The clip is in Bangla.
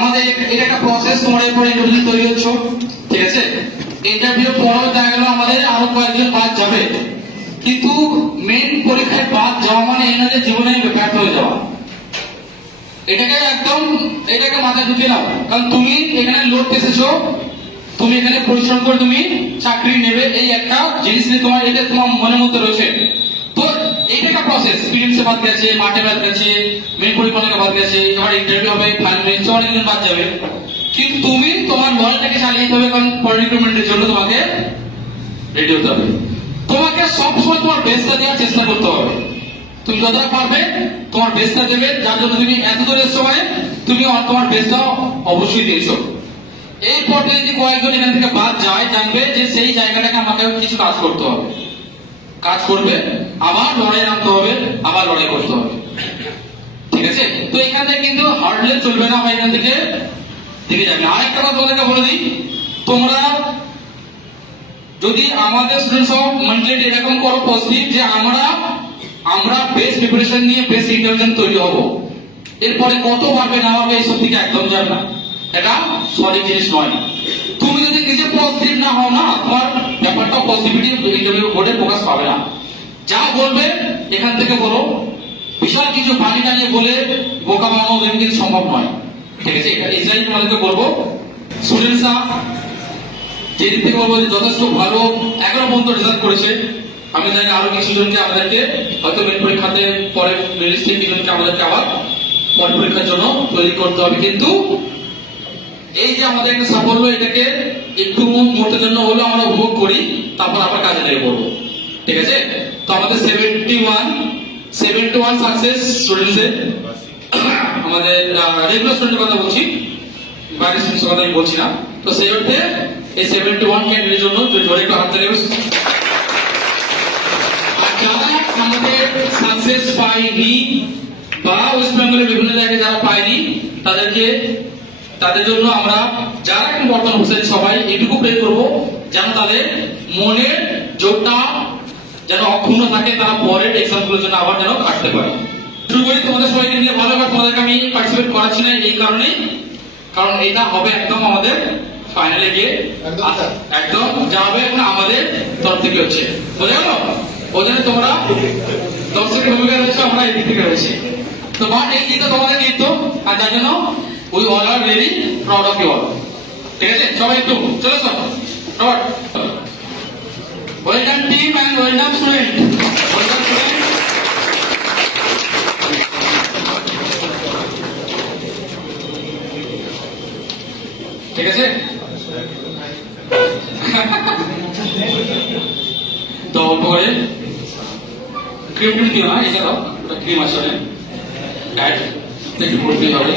আমাদের এটা একটা প্রসেস, তোমরা এরপরে ইন্টারভিউ তৈরি হচ্ছ, ঠিক আছে? ইন্টারভিউ পরেও দেখা গেল আমাদের আরো কয়েকজন বাদ যাবে, কিন্তু মেন পরীক্ষায় বাদ যাওয়া মানে এনাদের জীবনে ব্যর্থ হয়ে যাওয়া। এটাকে মাথায় ঢুকিয়ে নাও, কারণ তুমি এখানে লড়তে এসেছো, তুমি এখানে পরিশ্রম করে তুমি চাকরি নেবে, এই একটা জিনিস নিয়ে তোমার এটা তোমার মনের মধ্যে রয়েছে। তো এইটা একটা প্রসেস, প্রিলিমসে বাদ গেছে, মাঠে বাদ গেছে, মেন পরীক্ষা বাদ গেছে, তোমার ইন্টারভিউ হবে, ফাইনাল হচ্ছে, অনেকজন বাদ যাবে, কিন্তু তুমি তোমার লড়াইটাকে চালিয়ে যেতে হবে, কারণ রিক্রুটমেন্টের জন্য তোমাকে রেডি হতে হবে। তোমাকে সবসময় তোমার বেস্টটা দেওয়ার চেষ্টা করতে হবে। তুমি যতটা পারবে তোমার বেস্টটা দেবে, যার জন্য তুমি এত দূর এসছো, মানে তুমি তোমার বেস্টটা অবশ্যই দিয়েছো। এরপর যদি কয়েকজন এখান থেকে বাদ যায়, জানবে যে সেই জায়গাটাকে আমাকে কিছু কাজ করতে হবে, কাজ করবে, আবার লড়াই নামতে হবে, আবার লড়াই করতে হবে, ঠিক আছে? তো এখান থেকে কিন্তু হার্ডলে চলবে না, বা এখান থেকে দেখে যাবে। আরেকটা কথা তোমাদেরকে বলে দিই, তোমরা যদি আমাদের স্টুডেন্ট সব মেন্টালিটি এরকম করো পজিটিভ, যে আমরা বেস্ট প্রিপারেশন নিয়ে বেস্ট ইন্টেলিজেন্ট তৈরি হব, এরপরে কত পারবে না পারবে এইসব দিকে একদম যাবে না, এটা সঠিক জিনিস নয়। তুমি যদি নিজে পজিটিভ না হও না, তোমার ব্যাপারটা পজিটিভিটি ইন্টারভিউ বোর্ডে প্রকাশ পাবে না। যা বলবে এখান থেকে বলো, বিশাল কিছু পানি টানিয়ে বলে বোকা বানানো কিন্তু সম্ভব নয়, ঠিক আছে? এটা এটাই তোমাদেরকে বলবো। স্টুডেন্টসরা যেদিক থেকে বলবো যথেষ্ট ভালো এখনো পর্যন্ত রেজাল্ট করেছে। আমি জানি আরো কিছু জনকে আমাদেরকে হয়তো মেন পরীক্ষাতে পরে রিলিস্টিক জনকে আমাদেরকে আবার পরের পরীক্ষার জন্য তৈরি করতে হবে, কিন্তু এই যে আমাদের একটা সাফল্য, এটাকে একটু মুহূর্তের জন্য হলেও আমরা উপভোগ করি, তারপর আবার কাজে লেগে পড়বো, ঠিক আছে? তো আমাদের 71 সাকসেস স্টুডেন্টসে, আমাদের রেগুলার স্টুডেন্টের কথা বলছি, বাইরের স্টুডেন্টসের কথা আমি বলছি না। তো সেই অর্থে এই 71 ক্যান্ডিডেটের জন্য জোরে একটু হাত তালি। আর যারা আমাদের সাকসেস পায়নি বা ওয়েস্ট বেঙ্গলের বিভিন্ন জায়গায় যারা পায়নি, তাদের জন্য আমরা যারা এখন বর্তমান বসেছি সবাই এটুকু প্রে করবো, যেন তাদের মনের জোরটা যেন অক্ষুণ্ণ থাকে, তারা পরের এক্সাম গুলোর জন্য আবার যেন কাটতে পারে। শুরু করি তোমাদের সবাইকে নিয়ে ভালো, তোমাদেরকে আমি পার্টিসিপেট করাচ্ছি না এই কারণেই, কারণ এটা হবে একদম আমাদের ফাইনালে গিয়ে একদম যাবে আমাদের তরফ থেকে হচ্ছে, বোঝা গেল? ওই জন্য তোমরা দর্শকের ভূমিকা রয়েছে, আমরা এই দিক থেকে রয়েছি। তো বাট এই গীত তোমাদের গীত, আর তার জন্য we all are very proud of you all, ঠিক আছে? সবাই একটু চলে এসো। Well done team and well done student, ঠিক আছে? তো অল্প করে ক্রিম দিও না, এছাড়াও ক্রিম আসলে একটু করতেই হবে।